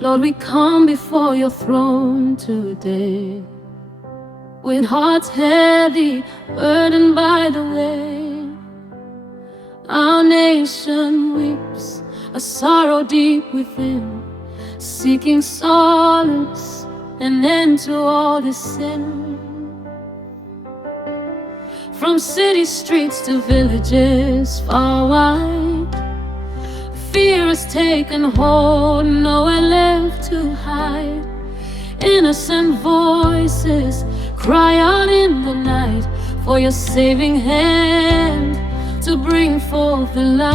Lord, we come before your throne today, with hearts heavy, burdened by the way. Our nation weeps, a sorrow deep within, seeking solace, an end to all this sin. From city streets to villages far wide, fear has taken hold, nowhere left to hide. Innocent voices cry out in the night for your saving hand to bring forth the light.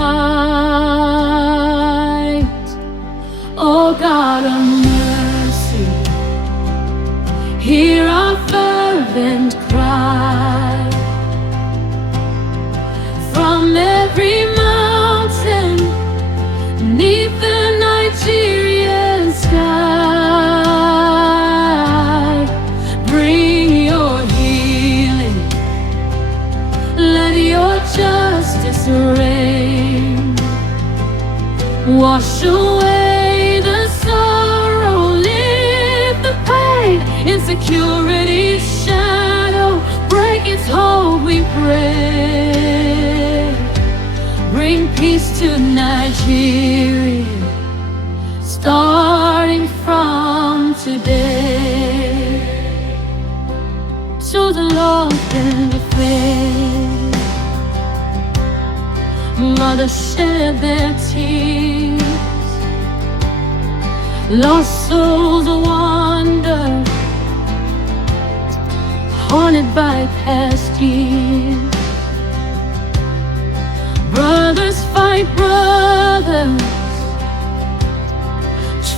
Oh God of mercy, hear our fervent cry. From every mountain, neath the Nigerian sky, bring your healing, let your justice reign. Wash away the sorrow, lift the pain, insecurity's shadow, break its hold, we pray. Bring peace to Nigeria, starting from today. To the lost and the faith, mothers shed their tears, lost souls wander, haunted by past years. Brothers fight brothers,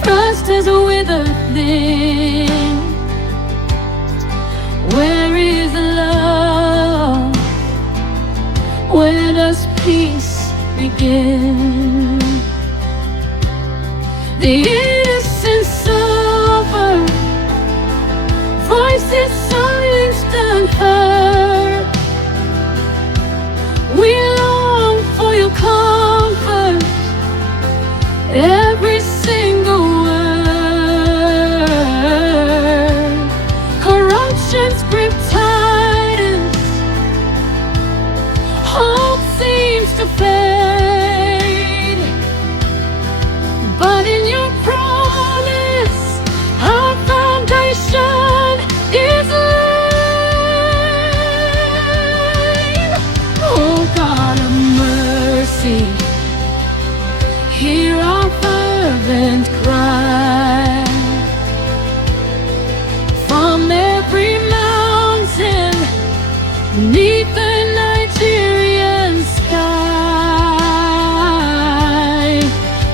trust is a withered thing. Where is love? Where does peace begin? The innocent suffer, voices silenced and heard. We long for your comfort, every single word. Corruption's grip tightens, hope seems to fade, but in your promise, our foundation is laid. Oh God of mercy, hear our fervent cry. From every mountain, beneath the Nigerian sky,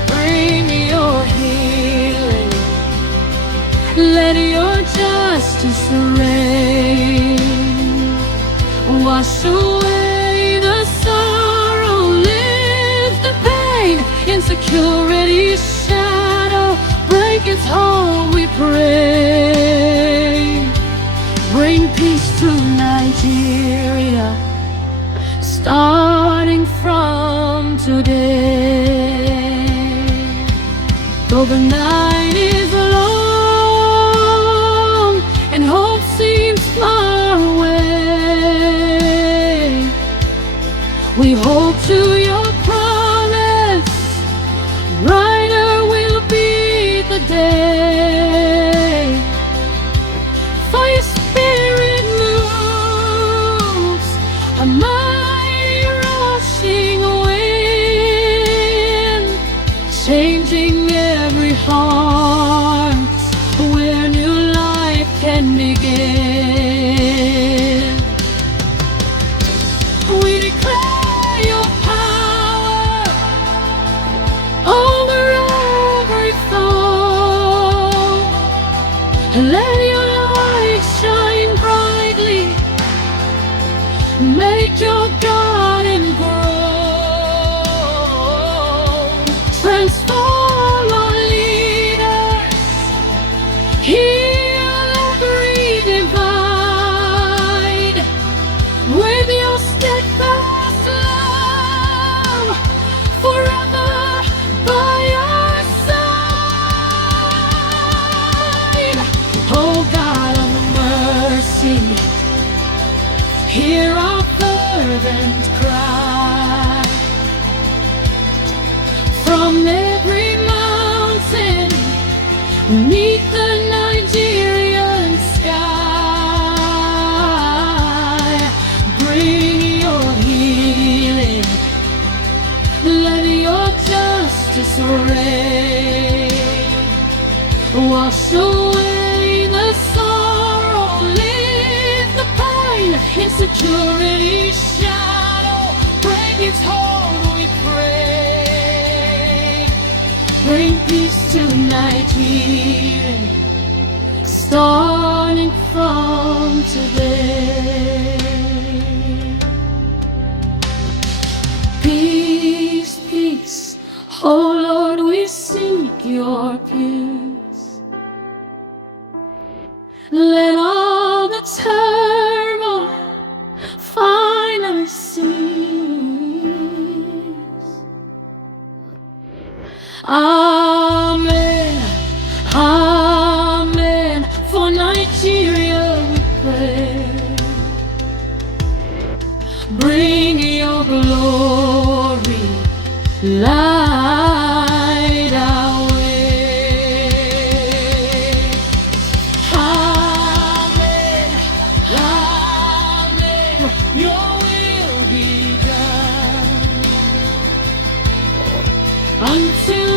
bring your healing, let your justice reign. Wash away the sorrow, lift the pain, insecurity's shadow, break its hold, we pray. Bring peace to Nigeria, starting from today. Though the night is long and hope seems far away, we hold to your promise, brighter will be the day. For your spirit moves, a mighty rushing wind, changing every heart where new life can begin. We declare your power over every foe. Let your light shine brightly, make your garden grow. Transform our leaders, heal every divide. righteous reign. Wash away the sorrow, lift the pain, insecurity shadow, break its hold, we pray. Bring peace to Nigeria, starting from today. Peace, peace, oh Lord, we seek your peace. Let all the turmoil finally cease. Amen, amen. For Nigeria we pray. Bring your glory, light our way. Amen, amen. Your will be done until